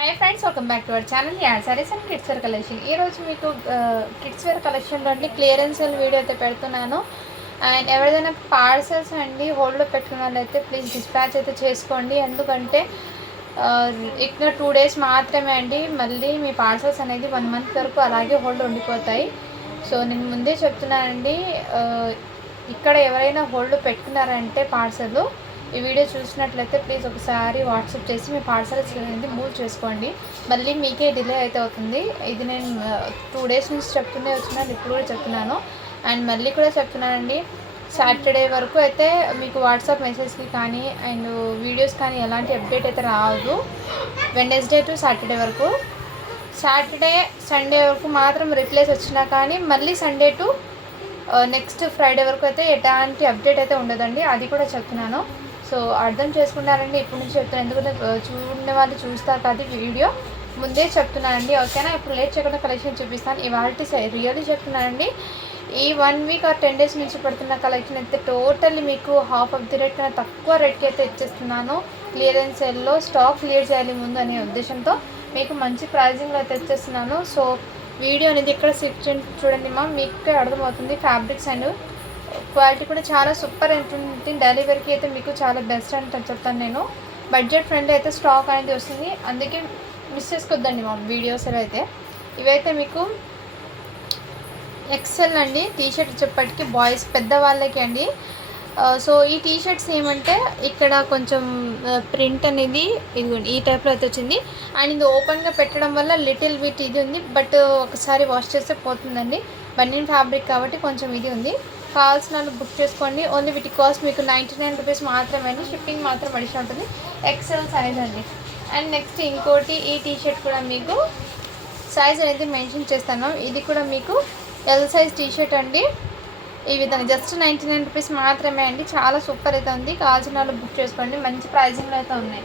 Hi friends, welcome back to our channel యాడ్ sarees and kids wear collection. ఈరోజు మీకు kids wear కలెక్షన్లో అండి క్లియరెన్స్ వీడియో అయితే పెడుతున్నాను. అండ్ ఎవరిదైనా పార్సల్స్ అండి హోల్డ్లో పెట్టుకున్న వాళ్ళైతే ప్లీజ్ డిస్పాచ్ అయితే చేసుకోండి. ఎందుకంటే ఇక్కడ 2 days మాత్రమే అండి, మళ్ళీ మీ పార్సల్స్ అనేది 1 month వరకు అలాగే హోల్డ్ ఉండిపోతాయి. సో నేను ముందే చెప్తున్నానండి, ఇక్కడ ఎవరైనా హోల్డ్ పెట్టుకున్నారంటే పార్సల్ ఈ వీడియో చూసినట్లయితే ప్లీజ్ ఒకసారి వాట్సాప్ చేసి మీ పార్సల్స్ అనేది మూవ్ చేసుకోండి. మళ్ళీ మీకే డిలే అయితే అవుతుంది. ఇది నేను 2 days నుంచి చెప్తూనే వచ్చినాను, ఇప్పుడు కూడా చెప్తున్నాను. అండ్ మళ్ళీ కూడా చెప్తున్నానండి, సాటర్డే వరకు అయితే మీకు వాట్సాప్ మెసేజ్కి కానీ అండ్ వీడియోస్ కానీ ఎలాంటి అప్డేట్ అయితే రాదు. వెడ్నెస్డే టు సాటర్డే వరకు, సాటర్డే సండే వరకు మాత్రం రిప్లైస్ వచ్చినా కానీ మళ్ళీ సండే టు నెక్స్ట్ ఫ్రైడే వరకు అయితే ఎలాంటి అప్డేట్ అయితే ఉండదండి. అది కూడా చెప్తున్నాను. సో అర్థం చేసుకుంటారండి, ఇప్పుడు నుంచి చెప్తాను. ఎందుకంటే చూడే వాళ్ళు చూస్తారు కదా వీడియో, ముందే చెప్తున్నానండి. ఓకేనా? ఇప్పుడు లేట్ చేయకుండా కలెక్షన్ చూపిస్తాను. ఇవాళ రియల్లీ చెప్తున్నానండి, ఈ 1 week or 10 days నుంచి పడుతున్న కలెక్షన్ అయితే టోటల్లీ మీకు హాఫ్ ఆఫ్ ది రేట్ కన్నా తక్కువ రేట్కి అయితే ఇచ్చేస్తున్నాను. క్లియరెన్స్ సేల్లో స్టాక్ క్లియర్ చేయాలి ముందు అనే ఉద్దేశంతో మీకు మంచి ప్రైజింగ్లో అయితే ఇచ్చేస్తున్నాను. సో వీడియో అనేది ఇక్కడ స్కిప్ చూడండి మా, మీకు అర్థమవుతుంది. ఫ్యాబ్రిక్స్ అండ్ క్వాలిటీ కూడా చాలా సూపర్ ఉంటుంది. డెలివరీకి అయితే మీకు చాలా బెస్ట్ అని చెప్తాను నేను. బడ్జెట్ ఫ్రెండ్లీ అయితే స్టాక్ అనేది వస్తుంది, అందుకే మిస్ చేసుకోవద్దండి మా వీడియోస్లో అయితే. ఇవైతే మీకు ఎక్సెల్ అండి టీషర్ట్ చెప్పటికి బాయ్స్ పెద్దవాళ్ళకి అండి. సో ఈ టీషర్ట్స్ ఏమంటే ఇక్కడ కొంచెం ప్రింట్ అనేది ఇదిగోండి ఈ టైప్లో అయితే వచ్చింది. అండ్ ఇది ఓపెన్గా పెట్టడం వల్ల లిటిల్ బిట్ ఇది ఉంది, బట్ ఒకసారి వాష్ చేస్తే పోతుందండి. బనియన్ ఫ్యాబ్రిక్ కాబట్టి కొంచెం ఇది ఉంది. కావాల్సిన వాళ్ళు బుక్ చేసుకోండి. ఓన్లీ వీటి కాస్ట్ మీకు 99 రూపీస్ మాత్రమే అండి. షిప్పింగ్ మాత్రం అడిషనల్ ఉంటుంది. ఎక్సెల్ సైజ్ అండి. అండ్ నెక్స్ట్ ఇంకోటి ఈ టీషర్ట్ కూడా మీకు సైజ్ అనేది మెన్షన్ చేస్తాను. ఇది కూడా మీకు ఎల్ సైజ్ టీషర్ట్ అండి. ఈ విధంగా జస్ట్ 99 రూపీస్ మాత్రమే అండి. చాలా సూపర్ అయితే ఉంది. కావాల్సిన వాళ్ళు బుక్ చేసుకోండి. మంచి ప్రైజింగ్లో అయితే ఉన్నాయి.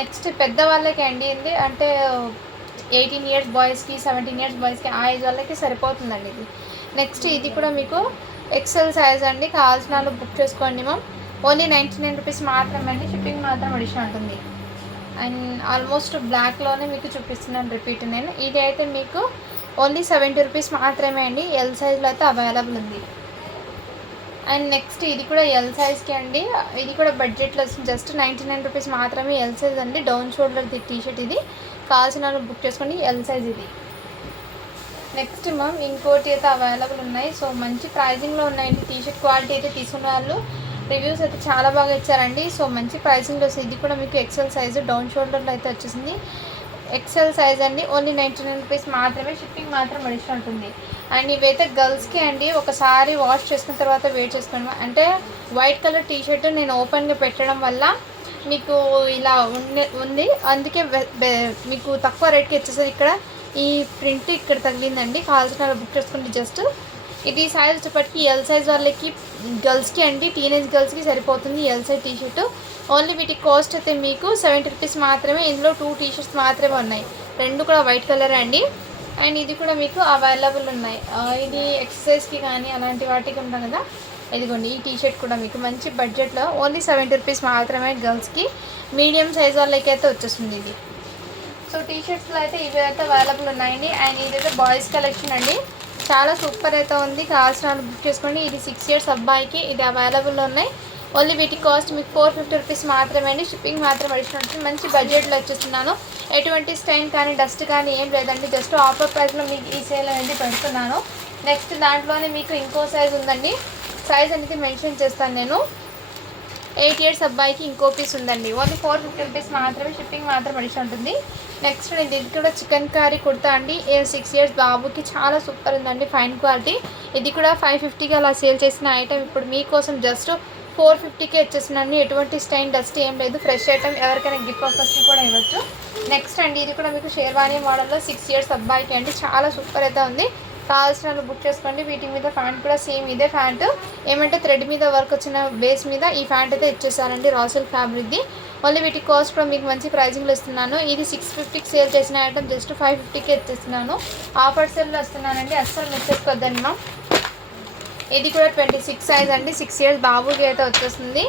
నెక్స్ట్ పెద్దవాళ్ళకి అండి, ఇది అంటే 18 years బాయ్స్కి 17 years బాయ్స్కి ఆ ఏజ్ వాళ్ళకి సరిపోతుందండి ఇది. నెక్స్ట్ ఇది కూడా మీకు ఎక్సెల్ సైజ్ అండి. కావాల్సిన వాళ్ళు బుక్ చేసుకోండి మ్యామ్. ఓన్లీ 99 రూపీస్ మాత్రమే అండి. షిప్పింగ్ మాత్రం అడిషనల్ ఉంటుంది. అండ్ ఆల్మోస్ట్ బ్లాక్లోనే మీకు చూపిస్తున్నాను రిపీట్ నేను. ఇది అయితే మీకు ఓన్లీ 70 రూపీస్ మాత్రమే అండి. ఎల్ సైజ్లో అయితే అవైలబుల్ ఉంది. అండ్ నెక్స్ట్ ఇది కూడా ఎల్ సైజ్కి అండి. ఇది కూడా బడ్జెట్లో వస్తుంది. జస్ట్ 99 రూపీస్ మాత్రమే. ఎల్ సైజ్ అండి, డౌన్ షోల్డర్ది టీషర్ట్ ఇది. కావాల్సిన వాళ్ళు బుక్ చేసుకోండి. ఎల్ సైజ్ ఇది. నెక్స్ట్ మ్యామ్ ఇంకోటి అయితే అవైలబుల్ ఉన్నాయి. సో మంచి ప్రైజింగ్లో ఉన్నాయండి. టీషర్ట్ క్వాలిటీ అయితే తీసుకున్న వాళ్ళు రివ్యూస్ అయితే చాలా బాగా ఇచ్చారండి. సో మంచి ప్రైజింగ్లో వస్తుంది. ఇది కూడా మీకు ఎక్సెల్ సైజు డౌన్ షోల్డర్లో అయితే వచ్చేసింది. ఎక్సెల్ సైజ్ అండి. ఓన్లీ 99 రూపీస్ మాత్రమే. షిప్పింగ్ మాత్రం అడిషనల్ ఉంటుంది. అండ్ ఇవైతే గర్ల్స్కి అండి. ఒకసారి వాష్ చేసుకున్న తర్వాత వేర్ చేసుకోండి. అంటే వైట్ కలర్ టీషర్ట్ నేను ఓపెన్గా పెట్టడం వల్ల మీకు ఇలా ఉంది, అందుకే మీకు తక్కువ రేట్కి వచ్చేసరికి ఇక్కడ ఈ ప్రింట్ ఇక్కడ తగిలిందండి. కావాల్సిన బుక్ చేసుకోండి. జస్ట్ ఇది సైజ్ వచ్చేప్పటికి ఎల్ సైజ్ వాళ్ళకి గర్ల్స్కి అండి, టీనేజ్ గర్ల్స్కి సరిపోతుంది ఎల్ సైజ్ టీషర్ట్. ఓన్లీ వీటి కాస్ట్ అయితే మీకు 70 రూపీస్ మాత్రమే. ఇందులో 2 టీషర్ట్స్ మాత్రమే ఉన్నాయి, 2 కూడా వైట్ కలర్ అండి. అండ్ ఇది కూడా మీకు అవైలబుల్ ఉన్నాయి. ఇది ఎక్సర్సైజ్కి కానీ అలాంటి వాటికి ఉంటాం కదా. ఇదిగోండి ఈ టీషర్ట్ కూడా మీకు మంచి బడ్జెట్లో ఓన్లీ 70 రూపీస్ మాత్రమే. గర్ల్స్కి మీడియం సైజ్ వాళ్ళకి అయితే వచ్చేస్తుంది ఇది. సో టీషర్ట్స్లో అయితే ఇవి అయితే అవైలబుల్ ఉన్నాయండి. అండ్ ఇదైతే బాయ్స్ కలెక్షన్ అండి. చాలా సూపర్ అయితే ఉంది. కావాల్సిన వాళ్ళు బుక్ చేసుకోండి. ఇది 6 years అబ్బాయికి ఇది అవైలబుల్లో ఉన్నాయి. ఓన్లీ వీటి కాస్ట్ మీకు 450 రూపీస్ మాత్రమే అండి. షిప్పింగ్ మాత్రం అడిషనల్ ఉంటుంది. మంచి బడ్జెట్లో వచ్చేస్తున్నాను. ఎటువంటి స్టైన్ కానీ డస్ట్ కానీ ఏం లేదండి. జస్ట్ ఆఫర్ ప్రైస్లో మీకు ఈ సేల్ అనేది పెడుతున్నాను. నెక్స్ట్ దాంట్లోనే మీకు ఇంకో సైజ్ ఉందండి. సైజ్ అనేది మెన్షన్ చేస్తాను నేను. 8 years అబ్బాయికి ఇంకో పీస్ ఉందండి. ఓన్లీ 450 రూపీస్ మాత్రమే. షిప్పింగ్ మాత్రం అడిషనల్ ఉంటుంది. నెక్స్ట్ ఇది కూడా చికెన్ కర్రీ కుర్తా అండి. 6 years బాబుకి చాలా సూపర్ ఉందండి. Fine quality. ఇది కూడా 550కి అలా సేల్ చేసిన ఐటమ్ ఇప్పుడు మీకోసం జస్ట్ 450కే ఇచ్చేస్తున్నాను. ఎటువంటి స్టైన్ డస్ట్ ఏం లేదు. ఫ్రెష్ ఐటమ్, ఎవరికైనా గిఫ్ట్ పర్పస్ని కూడా ఇవ్వచ్చు. నెక్స్ట్ అండి ఇది కూడా మీకు షేర్వానీ మోడల్లో 6 years అబ్బాయికి అండి. చాలా సూపర్ అయితే ఉంది. కావాల్సిన వాళ్ళు బుక్ చేసుకోండి. వీటి మీద ప్యాంట్ కూడా సేమ్ ఇదే ప్యాంటు, ఏమంటే థ్రెడ్ మీద వర్క్ వచ్చిన బేస్ మీద ఈ ప్యాంట్ అయితే ఇచ్చేసారండి. రాసెల్ ఫ్యాబ్రిక్ది. ఓన్లీ వీటి కాస్ట్ కూడా మీకు మంచి ప్రైజింగ్లో ఇస్తున్నాను. ఇది 650కి సేల్ చేసిన ఐటమ్ జస్ట్ 550కే ఇచ్చేస్తున్నాను. ఆఫర్ సేల్లో వస్తున్నానండి. అస్సలు మిస్ చేసుకోవద్దండి మా. ఇది కూడా 26 సైజ్ అండి, 6 ఇయర్స్ బాబుకి అయితే వచ్చేస్తుంది.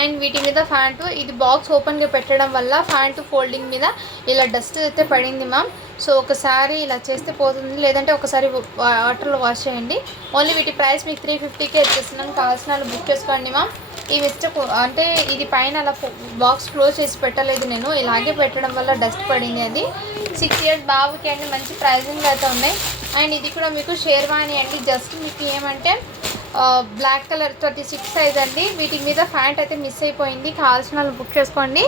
అండ్ వీటి మీద ఫ్యాంటు, ఇది బాక్స్ ఓపెన్గా పెట్టడం వల్ల ఫ్యాంటు ఫోల్డింగ్ మీద ఇలా డస్ట్ అయితే పడింది మ్యామ్. సో ఒకసారి ఇలా చేస్తే పోతుంది, లేదంటే ఒకసారి వాటర్లో వాష్ చేయండి. ఓన్లీ వీటి ప్రైస్ మీకు 350కే ఇచ్చేస్తున్నాను. కావాల్సిన వాళ్ళు బుక్ చేసుకోండి మ్యామ్. ఈ మిస్టేక్ అంటే ఇది పైన అలా బాక్స్ క్లోజ్ చేసి పెట్టలేదు నేను, ఇలాగే పెట్టడం వల్ల డస్ట్ పడింది. అది 6 ఇయర్స్ బాబుకి అండి, మంచి ప్రైజింగ్ అయితే ఉన్నాయి. అండ్ ఇది కూడా మీకు షేర్వాణి అండి, జస్ట్ మీకు ఏమంటే బ్లాక్ కలర్ 36 సైజ్ అండి. వీటి మీద ఫ్యాంట్ అయితే మిస్ అయిపోయింది, కావాల్సిన వాళ్ళు బుక్ చేసుకోండి.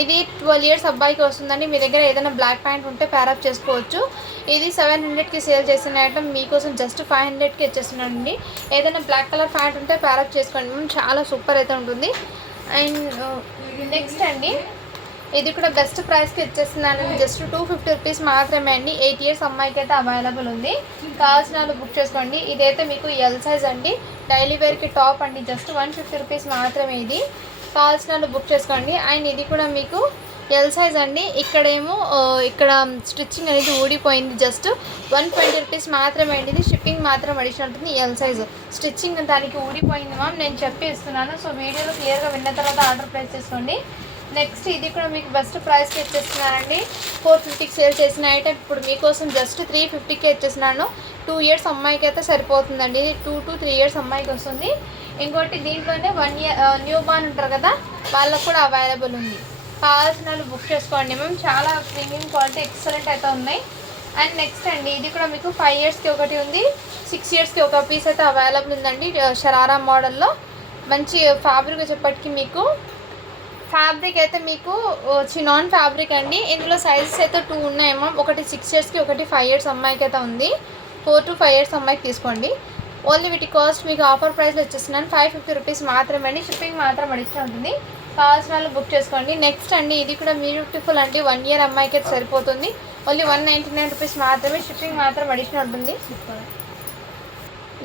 ఇది 12 ఇయర్స్ అబ్బాయికి వస్తుందండి. మీ దగ్గర ఏదైనా బ్లాక్ ప్యాంట్ ఉంటే ప్యారప్ చేసుకోవచ్చు. ఇది 700కి సేల్ చేసిన ఐటమ్ మీకోసం జస్ట్ 500కి ఇచ్చేస్తున్నానండి. ఏదైనా బ్లాక్ కలర్ ప్యాంట్ ఉంటే ప్యారప్ చేసుకోండి, చాలా సూపర్ అయితే ఉంటుంది. అండ్ నెక్స్ట్ అండి, ఇది కూడా బెస్ట్ ప్రైస్కి ఇచ్చేస్తున్నానండి, జస్ట్ 250 రూపీస్ మాత్రమే అండి. 8 ఇయర్స్ అమ్మాయికి అయితే అవైలబుల్ ఉంది, కావాల్సిన వాళ్ళు బుక్ చేసుకోండి. ఇదైతే మీకు ఎల్ సైజ్ అండి, డైలీ వేర్కి టాప్ అండి, జస్ట్ 150 రూపీస్ మాత్రమే. ఇది కావాల్సిన వాళ్ళు బుక్ చేసుకోండి. అండ్ ఇది కూడా మీకు ఎల్ సైజ్ అండి. ఇక్కడేమో ఇక్కడ స్టిచ్చింగ్ అనేది ఊడిపోయింది, జస్ట్ 120 రూపీస్ మాత్రమే అండి. ఇది షిప్పింగ్ మాత్రం అడిషనల్ ఉంటుంది. ఎల్ సైజ్ స్టిచ్చింగ్ దానికి ఊడిపోయింది మ్యామ్, నేను చెప్పి ఇస్తున్నాను. సో వీడియోలో క్లియర్గా విన్న తర్వాత ఆర్డర్ ప్లేస్ చేసుకోండి. నెక్స్ట్ ఇది కూడా మీకు బెస్ట్ ప్రైస్కి ఇచ్చేస్తున్నానండి, 450కి సేల్ చేసిన ఐటమ్ ఇప్పుడు మీకోసం జస్ట్ 350కే ఇచ్చేస్తున్నాను. 2 ఇయర్స్ అమ్మాయికి అయితే సరిపోతుందండి, 2 to 3 ఇయర్స్ అమ్మాయికి వస్తుంది. ఇంకోటి దీంట్లోనే 1 ఇయర్ న్యూ బార్న్ ఉంటారు కదా, వాళ్ళకు కూడా అవైలబుల్ ఉంది. కావాల్సిన వాళ్ళు బుక్ చేసుకోండి మేము, చాలా ప్రీమియం క్వాలిటీ ఎక్సలెంట్ అయితే ఉన్నాయి. అండ్ నెక్స్ట్ అండి, ఇది కూడా మీకు 5 ఇయర్స్కి ఒకటి ఉంది, 6 ఇయర్స్కి ఒక పీస్ అయితే అవైలబుల్ ఉందండి. షరారా మోడల్లో మంచి ఫ్యాబ్రిక్ వచ్చేప్పటికి మీకు ఫ్యాబ్రిక్ అయితే మీకు చినాన్ ఫ్యాబ్రిక్ అండి. ఇందులో సైజెస్ అయితే 2 ఉన్నాయేమో, ఒకటి 6 ఇయర్స్కి ఒకటి 5 ఇయర్స్ అమ్మాయికి అయితే ఉంది. 4 to 5 ఇయర్స్ అమ్మాయికి తీసుకోండి. ఓన్లీ వీటి కాస్ట్ మీకు ఆఫర్ ప్రైస్లో ఇచ్చేస్తున్నాను, 550 రూపీస్ మాత్రమే అండి. షిప్పింగ్ మాత్రం అడిషనల్ ఉంటుంది, కావాల్సిన వాళ్ళు బుక్ చేసుకోండి. నెక్స్ట్ అండి, ఇది కూడా బ్యూటిఫుల్ అండి, 1 ఇయర్ అమ్మాయికి అయితే సరిపోతుంది. ఓన్లీ 199 రూపీస్ మాత్రమే, షిప్పింగ్ మాత్రం అడిషనల్ ఉంటుంది.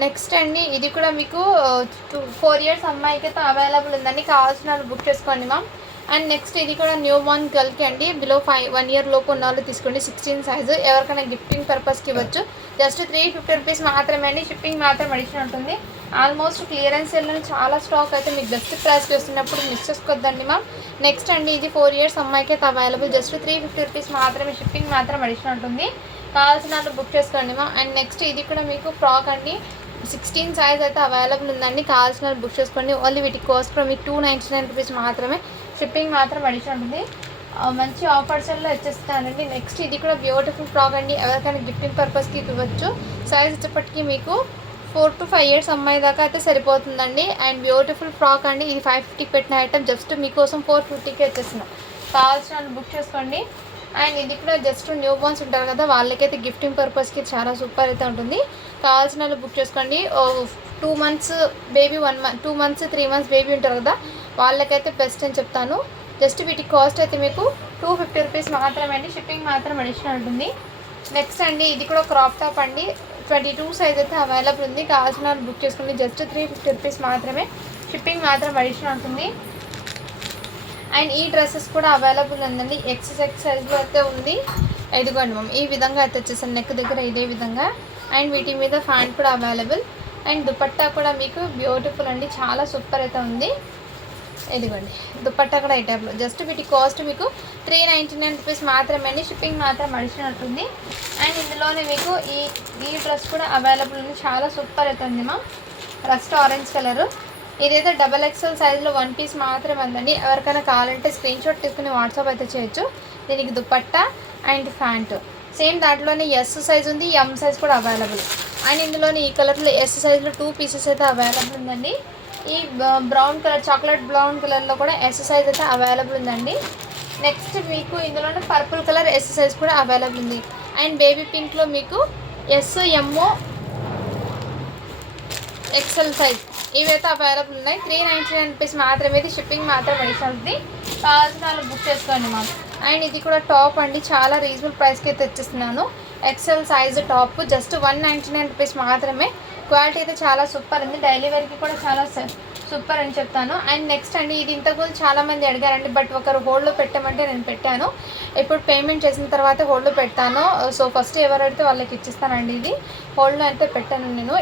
నెక్స్ట్ అండి, ఇది కూడా మీకు 4 ఇయర్స్ అమ్మాయికి అయితే అవైలబుల్ ఉందండి, కావాల్సిన వాళ్ళు బుక్ చేసుకోండి మ్యామ్. అండ్ నెక్స్ట్ ఇది కూడా న్యూ బార్న్ గర్ల్కి అండి, బిలో 1 ఇయర్ లోపు ఉన్న వాళ్ళు తీసుకోండి, 16 సైజు, ఎవరికైనా గిఫ్టింగ్ పర్పస్కి ఇవ్వచ్చు. జస్ట్ 350 రూపీస్ మాత్రమే అండి, షిప్పింగ్ మాత్రం అడిషనల్ ఉంటుంది. ఆల్మోస్ట్ క్లియరెన్స్ సేల్లో చాలా స్టాక్ అయితే మీకు బెస్ట్ ప్రైస్కి వస్తున్నప్పుడు మిస్ చేసుకోవద్దండి మ్యామ్. నెక్స్ట్ అండి, ఇది 4 ఇయర్స్ అమ్మాయికి అయితే అవైలబుల్, జస్ట్ 350 రూపీస్ మాత్రమే, షిప్పింగ్ మాత్రం అడిషనల్ ఉంటుంది. కావాల్సిన వాళ్ళు బుక్ చేసుకోండి మ్యామ్. అండ్ నెక్స్ట్ ఇది కూడా మీకు ఫ్రాక్ అండి, 16 సైజ్ అయితే అవైలబుల్ ఉందండి, కావాల్సిన బుక్ చేసుకోండి. ఓన్లీ వీటి కాస్ట్ కూడా మీకు 299 రూపీస్ మాత్రమే, షిప్పింగ్ మాత్రం అడిషనల్ ఉంటుంది. మంచి ఆఫర్స్లో వచ్చేస్తానండి. నెక్స్ట్ ఇది కూడా బ్యూటిఫుల్ ఫ్రాక్ అండి, ఎవరికైనా గిఫ్టింగ్ పర్పస్కి ఇవ్వచ్చు. సైజ్ వచ్చేప్పటికి మీకు 4 to 5 ఇయర్స్ అమ్మాయి దాకా అయితే సరిపోతుందండి. అండ్ బ్యూటిఫుల్ ఫ్రాక్ అండి, ఇది 550కి పెట్టిన ఐటమ్, జస్ట్ మీకోసం 450కి వచ్చేస్తున్నాం, కావాల్సిన బుక్ చేసుకోండి. అండ్ ఇది కూడా జస్ట్ న్యూ బార్న్స్ ఉంటారు కదా, వాళ్ళకైతే గిఫ్టింగ్ పర్పస్కి చాలా సూపర్ అయితే ఉంటుంది, కావాల్సిన వాళ్ళు బుక్ చేసుకోండి. 2 months baby, 1 month 2 months 3 months baby ఉంటారు కదా, వాళ్ళకైతే బెస్ట్ అని చెప్తాను. జస్ట్ వీటి కాస్ట్ అయితే మీకు 250 రూపీస్ మాత్రమే అండి, షిప్పింగ్ మాత్రం అడిషనల్ ఉంటుంది. నెక్స్ట్ అండి, ఇది కూడా క్రాప్ టాప్ అండి, 22 సైజ్ అయితే అవైలబుల్ ఉంది, కావాల్సిన వాళ్ళు బుక్ చేసుకోండి. జస్ట్ 350 రూపీస్ మాత్రమే, షిప్పింగ్ మాత్రం అడిషనల్ ఉంటుంది. అండ్ ఈ డ్రెస్సెస్ కూడా అవైలబుల్ ఉందండి, XXX సైజ్లో అయితే ఉంది. ఇదిగోండి మ్యామ్, ఈ విధంగా అయితే వచ్చేసాను, నెక్ దగ్గర ఇదే విధంగా. అండ్ వీటి మీద ఫ్యాంట్ కూడా అవైలబుల్. అండ్ దుపట్టా కూడా మీకు బ్యూటిఫుల్ అండి, చాలా సూపర్ అయితే ఉంది. ఇదిగోండి దుపట్టా కూడా ఈ టైప్లో, జస్ట్ వీటి కాస్ట్ మీకు 399 రూపీస్ మాత్రమే అండి, షిప్పింగ్ మాత్రం అడిషనల్ ఉంటుంది. అండ్ ఇందులోనే మీకు ఈ డ్రెస్ కూడా అవైలబుల్ ఉంది, చాలా సూపర్ అయితే ఉంది మా, రస్ట్ ఆరెంజ్ కలరు. ఇదైతే XXL సైజులో 1 పీస్ మాత్రమే ఉందండి, ఎవరికైనా కావాలంటే స్క్రీన్ షాట్ తీసుకుని వాట్సాప్ అయితే చేయొచ్చు. దీనికి దుపట్టా అండ్ ప్యాంట్ సేమ్ దాంట్లోనే S సైజ్ ఉంది, M సైజ్ కూడా అవైలబుల్. అండ్ ఇందులోనే ఈ కలర్లో S సైజ్లో 2 పీసెస్ అయితే అవైలబుల్ ఉందండి. ఈ బ్రౌన్ కలర్, చాక్లెట్ బ్రౌన్ కలర్లో కూడా S సైజ్ అయితే అవైలబుల్ ఉందండి. నెక్స్ట్ మీకు ఇందులోనే పర్పుల్ కలర్ S సైజ్ కూడా అవైలబుల్ ఉంది. అండ్ బేబీ పింక్లో మీకు S, M, XL సైజ్ ఇవైతే అవైలబుల్ ఉన్నాయి. 399 రూపీస్ మాత్రమే, ఇది షిప్పింగ్ మాత్రం అడిషనల్ ఉంది, కావాల్సిన వాళ్ళు బుక్ చేసుకోండి మ్యామ్. అండ్ ఇది కూడా టాప్ అండి, చాలా రీజనబుల్ ప్రైస్కి అయితే తెచ్చిస్తున్నాను, XL size top, just 199 rupees మాత్రమే. క్వాలిటీ అయితే చాలా సూపర్ ఉంది, డైలీ వేర్కి కూడా చాలా సూపర్ అని చెప్తాను. అండ్ నెక్స్ట్ అండి, ఇది ఇంతకుముందు చాలామంది అడిగారండి, బట్ ఒకరు హోల్డ్లో పెట్టమంటే నేను పెట్టాను. ఇప్పుడు పేమెంట్ చేసిన తర్వాత హోల్డ్లో పెడతాను. సో ఫస్ట్ ఎవరు అడిగితే వాళ్ళకి ఇచ్చిస్తానండి. ఇది హోల్డ్లో అయితే పెట్టాను నేను.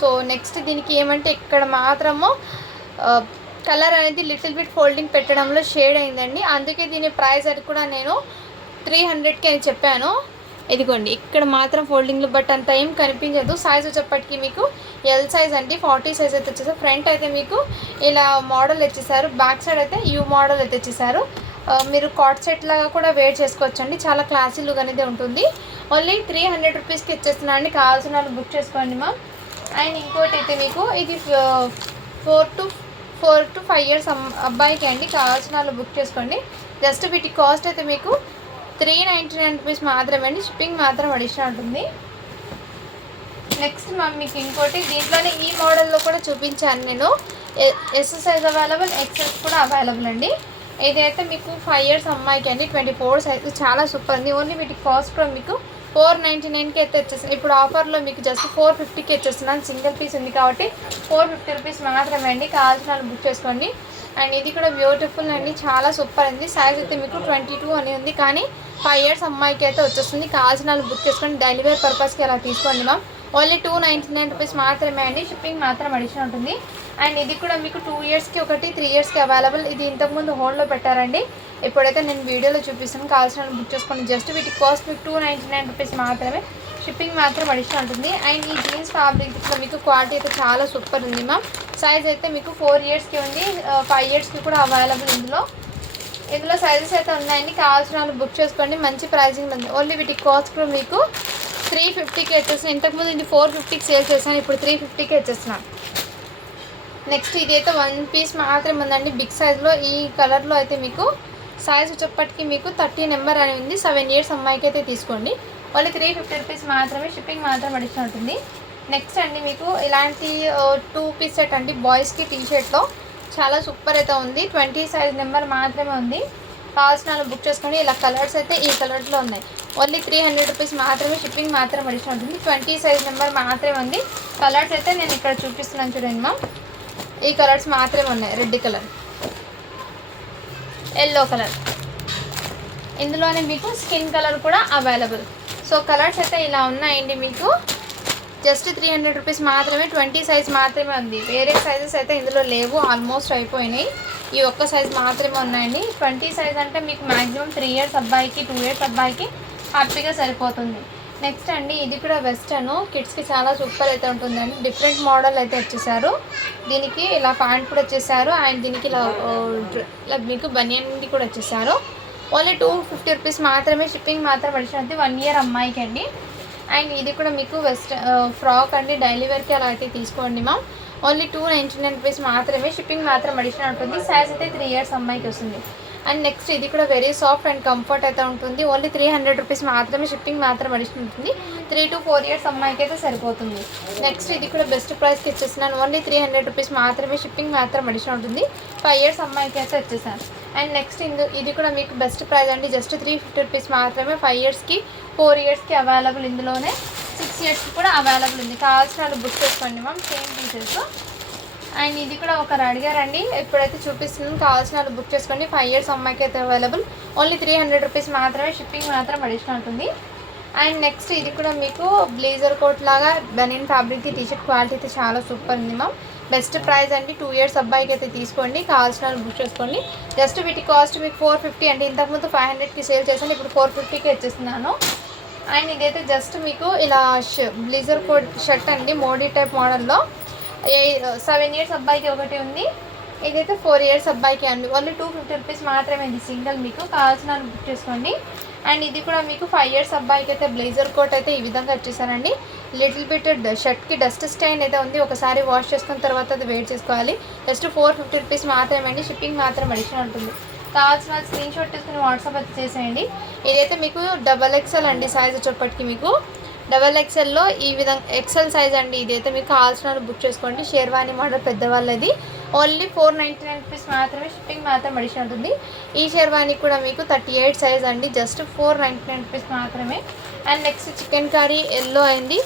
సో నెక్స్ట్ దీనికి ఏమంటే ఇక్కడ మాత్రము కలర్ అనేది లిటిల్ బిట్ ఫోల్డింగ్ పెట్టడంలో షేడ్ అయిందండి. అందుకే దీని ప్రైస్ అది కూడా నేను 300కి అని చెప్పాను. ఇదిగోండి ఇక్కడ మాత్రం ఫోల్డింగ్లో, బట్ అంత ఏం కనిపించదు. సైజ్ వచ్చేప్పటికి మీకు ఎల్ సైజ్ అండి, 40 సైజ్ అయితే వచ్చేసారు. ఫ్రంట్ అయితే మీకు ఇలా మోడల్ వచ్చేసారు, బ్యాక్ సైడ్ అయితే యూ మోడల్ అయితే వచ్చేసారు. మీరు కాట్ సెట్ లాగా కూడా వేర్ చేసుకోవచ్చండి, చాలా క్లాసీ లుక్ అనేది ఉంటుంది. ఓన్లీ 300 రూపీస్కి ఇచ్చేస్తున్నాను అండి. కావాల్సిన వాళ్ళు బుక్ చేసుకోండి మా. అండ్ ఇంకోటి అయితే మీకు ఇది 4 to 5 ఇయర్స్ అబ్బాయికి అండి. కావాల్సిన వాళ్ళు బుక్ చేసుకోండి. జస్ట్ వీటి కాస్ట్ అయితే మీకు 399 రూపీస్ మాత్రమే అండి. షిప్పింగ్ మాత్రం అడిషనల్ ఉంటుంది. నెక్స్ట్ మీకు ఇంకోటి దీంట్లోనే ఈ మోడల్లో కూడా చూపించాను నేను. ఎస్ సైజ్ అవైలబుల్, ఎక్సెస్ కూడా అవైలబుల్ అండి. ఇదైతే మీకు 5 ఇయర్స్ అమ్మాయికి అండి, 24 సైజు, చాలా సూపర్ ఉంది. ఓన్లీ వీటి కాస్ట్ కూడా మీకు 499కి అయితే వచ్చేస్తుంది. ఇప్పుడు ఆఫర్లో మీకు జస్ట్ 450కి వచ్చేస్తున్నాను. సింగిల్ పీస్ ఉంది కాబట్టి 450 రూపీస్ మాత్రమే అండి. కావాల్సిన వాళ్ళు బుక్ చేసుకోండి. అండ్ ఇది కూడా బ్యూటిఫుల్ అండి, చాలా సూపర్ ఉంది. సైజ్ అయితే మీకు 22 అని ఉంది, కానీ 5 ఇయర్స్ అమ్మాయికి అయితే వచ్చేస్తుంది. కావాల్సిన వాళ్ళు బుక్ చేసుకోండి. డైలీ వేర్ పర్పస్కి అలా తీసుకోండి మ్యామ్. ఓన్లీ 299 రూపీస్ మాత్రమే అండి. షిప్పింగ్ మాత్రం అడిషనల్ ఉంటుంది. అండ్ ఇది కూడా మీకు 2 ఇయర్స్కి ఒకటి, 3 ఇయర్స్కి అవైలబుల్. ఇది ఇంతకుముందు హోల్డ్లో పెట్టారండి, ఇప్పుడైతే నేను వీడియోలో చూపిస్తాను. కావాల్సిన బుక్ చేసుకోండి. జస్ట్ వీటి కాస్ట్ మీకు 299 రూపీస్ మాత్రమే. షిప్పింగ్ మాత్రం అడిషనల్ ఉంటుంది. అండ్ ఈ జీన్స్ ఫ్యాబ్రిక్లో మీకు క్వాలిటీ అయితే చాలా సూపర్ ఉంది మ్యామ్. సైజ్ అయితే మీకు 4 ఇయర్స్కి ఉంది, 5 ఇయర్స్కి కూడా అవైలబుల్. ఇందులో సైజెస్ అయితే ఉన్నాయండి. కావాల్సిన వాళ్ళు బుక్ చేసుకోండి. మంచి ప్రైజింగ్ ఉంది. ఓన్లీ వీటి కాస్ట్ కూడా మీకు 350కి వచ్చేస్తున్నాను. ఇంతకుముందు ఇది 450కి సేల్ చేస్తాను, ఇప్పుడు 350కి వచ్చేస్తున్నాను. నెక్స్ట్ ఇదైతే 1 పీస్ మాత్రం ఉందండి, బిగ్ సైజ్లో. ఈ కలర్లో అయితే మీకు సైజ్ వచ్చేప్పటికి మీకు 30 నెంబర్ అని ఉంది. 7 ఇయర్స్ అమ్మాయికి అయితే తీసుకోండి. ఓన్లీ 350 రూపీస్ మాత్రమే. షిప్పింగ్ మాత్రం అడిషనల్ ఉంటుంది. నెక్స్ట్ అండి మీకు ఇలాంటి 2 పీస్ సెట్ అండి, బాయ్స్కి టీషర్ట్లో చాలా సూపర్ అయితే ఉంది. 20 సైజ్ నెంబర్ మాత్రమే ఉంది. కావాల్సిన వాళ్ళు బుక్ చేసుకోండి. ఇలా కలర్స్ అయితే ఈ కలర్స్లో ఉన్నాయి. ఓన్లీ 300 రూపీస్ మాత్రమే. షిప్పింగ్ మాత్రం అడిషనల్ ఉంటుంది. 20 సైజ్ నెంబర్ మాత్రమే ఉంది. కలర్స్ అయితే నేను ఇక్కడ చూపిస్తున్నాను చూడండి మా. ఈ కలర్స్ మాత్రమే ఉన్నాయి. రెడ్ కలర్, ఎల్లో కలర్, ఇందులోనే మీకు స్కిన్ కలర్ కూడా అవైలబుల్. సో కలర్స్ అయితే ఇలా ఉన్నాయండి. మీకు జస్ట్ 300 రూపీస్ మాత్రమే. 20 సైజ్ మాత్రమే ఉంది. వేరే సైజెస్ అయితే ఇందులో లేవు, ఆల్మోస్ట్ అయిపోయినాయి. ఈ ఒక్క సైజ్ మాత్రమే ఉన్నాయండి. 20 సైజ్ అంటే మీకు మ్యాక్సిమం 3 ఇయర్స్ అబ్బాయికి, 2 ఇయర్స్ అబ్బాయికి హ్యాపీగా సరిపోతుంది. నెక్స్ట్ అండి ఇది కూడా వెస్టర్న్ కిడ్స్కి చాలా సూపర్ అయితే ఉంటుందండి. డిఫరెంట్ మోడల్ అయితే వచ్చేసారు. దీనికి ఇలా ప్యాంట్ కూడా వచ్చేసారు. అండ్ దీనికి ఇలా మీకు బనియన్ కూడా వచ్చేసారు. ఓన్లీ 250 రూపీస్ మాత్రమే. షిప్పింగ్ మాత్రం అడిషనల్ 1 ఇయర్ అమ్మాయికి అండి. అండ్ ఇది కూడా మీకు ఫ్రాక్ అండి, డైలీ వేర్కి అలా అయితే తీసుకోండి మ్యామ్. ఓన్లీ 299 రూపీస్ మాత్రమే. షిప్పింగ్ మాత్రం అడిషనల్ ఉంటుంది. సైజ్ అయితే 3 ఇయర్స్ అమ్మాయికి వస్తుంది. అండ్ నెక్స్ట్ ఇది కూడా వెరీ సాఫ్ట్ అండ్ కంఫర్ట్ అయితే ఉంటుంది. ఓన్లీ 300 రూపీస్ మాత్రమే. షిప్పింగ్ మాత్రం అడిషనల్ ఉంటుంది. 3 to 4 ఇయర్స్ అమ్మాయికి అయితే సరిపోతుంది. నెక్స్ట్ ఇది కూడా బెస్ట్ ప్రైస్కి ఇచ్చేస్తున్నాను. ఓన్లీ 300 రూపీస్ మాత్రమే. షిప్పింగ్ మాత్రం అడిషనల్ ఉంటుంది. 5 ఇయర్స్ అమ్మాయికి అయితే వచ్చేసాను. అండ్ నెక్స్ట్ ఇది కూడా మీకు బెస్ట్ ప్రైస్ అండి. జస్ట్ 350 రూపీస్ మాత్రమే. 5 ఇయర్స్కి, 4 ఇయర్స్కి అవైలబుల్. ఇందులోనే 6 ఇయర్స్కి కూడా అవైలబుల్ ఉంది. కావాల్సిన వాళ్ళు బుక్ చేసుకోండి మ్యామ్. Same pieces. అండ్ ఇది కూడా ఒకరు అడిగారండి, ఇప్పుడైతే చూపిస్తున్నాను. కావాల్సిన వాళ్ళు బుక్ చేసుకోండి. 5 ఇయర్స్ అమ్మాయికి అయితే అవైలబుల్. ఓన్లీ 300 రూపీస్ మాత్రమే. షిప్పింగ్ మాత్రం అడిషనల్ ఉంటుంది. అండ్ నెక్స్ట్ ఇది కూడా మీకు బ్లేజర్ కోట్ లాగా బనియన్ ఫ్యాబ్రిక్కి టీషర్ట్ క్వాలిటీ అయితే చాలా సూపర్ ఉంది మ్యామ్. బెస్ట్ ప్రైస్ అండి. 2 ఇయర్స్ అబ్బాయికి అయితే తీసుకోండి. కావాల్సిన వాళ్ళు బుక్ చేసుకోండి. జస్ట్ వీటి కాస్ట్ మీకు 450 అండి. ఇంతకుముందు 500కి సేల్ చేశాను, ఇప్పుడు 450కి వచ్చేస్తున్నాను. అండ్ ఇదైతే జస్ట్ మీకు ఇలా బ్లేజర్ కోట్ షర్ట్ అండి, మోడీ టైప్ మోడల్లో. 7 ఇయర్స్ అబ్బాయికి ఒకటి ఉంది. ఇదైతే 4 ఇయర్స్ అబ్బాయికి అండి. ఓన్లీ 250 రూపీస్ మాత్రమే. ఇది సింగిల్. మీకు కావాల్సిన వాళ్ళు బుక్ చేసుకోండి. అండ్ ఇది కూడా మీకు 5 ఇయర్స్ అబ్బాయికి అయితే బ్లేజర్ కోట్ అయితే ఈ విధంగా వచ్చేసానండి. లిటిల్ బిట్ షర్ట్కి డస్ట్ స్టైన్ అయితే ఉంది. ఒకసారి వాష్ చేసుకున్న తర్వాత అది వేట్ చేసుకోవాలి. జస్ట్ 450 రూపీస్ మాత్రమే అండి. షిప్పింగ్ మాత్రం అడిషనల్ ఉంటుంది. కావాల్సిన స్క్రీన్ షాట్ తీసుకుని వాట్సాప్ అయితే చేసేయండి. ఇదైతే మీకు XXL అండి. సైజ్ వచ్చేప్పటికి మీకు XXLలో ఈ విధంగా ఎక్సెల్ సైజ్ అండి. ఇదైతే మీకు కావాల్సిన బుక్ చేసుకోండి. షేర్వాణి మోడల్ పెద్దవాళ్ళది. ఓన్లీ 499 రూపీస్ మాత్రమే. షిప్పింగ్ మాత్రం అడిషనల్ ఉంటుంది. ఈ షేర్వాణి కూడా మీకు 38 సైజ్ అండి. జస్ట్ 499 రూపీస్ మాత్రమే. And next chicken curry yellow అయింది.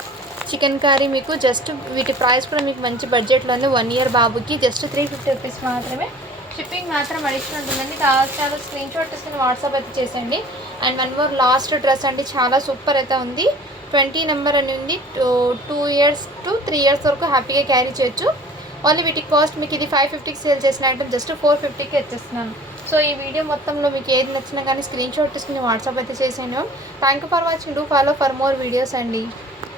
చికెన్ కర్రీ మీకు జస్ట్ వీటి ప్రైస్ కూడా మీకు మంచి బడ్జెట్లో ఉంది. 1 ఇయర్ బాబుకి జస్ట్ 350 రూపీస్ మాత్రమే. షిప్పింగ్ మాత్రం అడిషనల్ ఉంటుందండి. చాలా స్క్రీన్ షాట్ తీసుకుని వాట్సాప్ అయితే చేసేయండి. అండ్ 1 మోర్ లాస్ట్ డ్రెస్ అండి, చాలా సూపర్ అయితే ఉంది. 20 నెంబర్ అని ఉంది. 2 ఇయర్స్ టు 3 ఇయర్స్ వరకు హ్యాపీగా క్యారీ చేయొచ్చు. ఓన్లీ వీటి కాస్ట్ మీకు ఇది 550కి సేల్ చేసిన ఐటమ్ జస్ట్ 450కి ఇచ్చేస్తున్నాను. సో ఈ వీడియో మొత్తంలో మీకు ఏది నచ్చినా కానీ స్క్రీన్ షాట్ తీసుకుని వాట్సాప్ అయితే చేసేయండి. Thank you for watching. Do follow for more videos అండి.